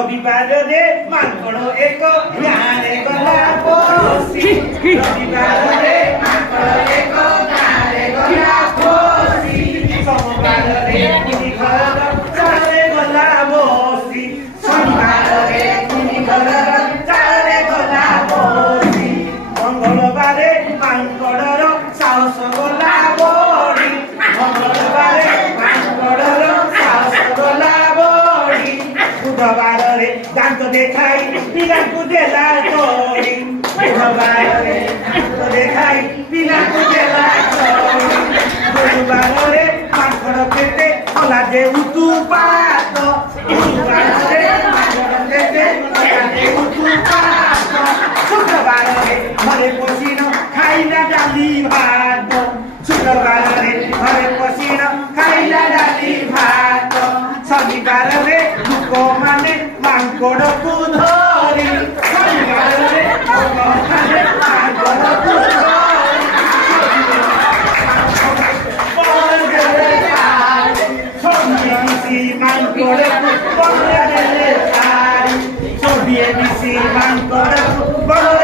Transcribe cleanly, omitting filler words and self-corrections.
ରବିବାରରେ ମାଙ୍କଡ଼ ଏକ ଗାଁରେ ଗଲା ବସି ରବିବାରରେ ମାଙ୍କଡ଼ ଏକ ଗାଁରେ ଗଲା ବସି ସୋମବାରରେ କୁନି ଘର ଚାଳେ ଗଲା ବସି ଶନିବାରରେ କୁନି ଘରର ଚାଳେ ଗଲା ବସି ମଙ୍ଗଳବାରେ ମାଙ୍କଡ଼ର ସାହସ ଗଲା ବଢ଼ି ମଙ୍ଗଳବାରେ ମାଙ୍କଡ଼ର ସାହସ ଗଲା ବଢ଼ି ବୁଧବାରରେ ଦାନ୍ତ ଦେଖାଇ ପିଲାଙ୍କୁ ଦେଲା ତୋଳି ବୁଧବାରରେ ଦାନ୍ତ ଦେଖାଇ ପିଲାଙ୍କୁ ଦେଲା ତୋଳି ଗୁରୁବାରରେ ମାଙ୍କଡ଼ କେତେ କଲା ଯେ ଉତୁପାତ ଗୁରୁବାରରେ ମାଙ୍କଡ଼ କେତେ କଲା ଯେ ଉତୁପାତ ଶୁକ୍ରବାରରେ ଘରେ ପଶିନ ଖାଇଲା ଡାଲି ଭାତ ଶୁକ୍ରବାରରେ ଘରେ ପଶିନ ଖାଇଲା ଡାଲି ଭାତ ଶନିବାରରେ ଲୋକମାନେ ମାଙ୍କଡ଼କୁ ଧରି ଶନିବାରରେ ଲୋକମାନେ ମାଙ୍କଡ଼କୁ ଧରି ସବିଏ ମିଶି ମାଙ୍କଡ଼କୁ ବନ୍ଦ ଦେଲେ ଛାଡ଼ି ସବିଏ ମିଶି ମାଙ୍କଡ଼କୁ ବନ୍ଦ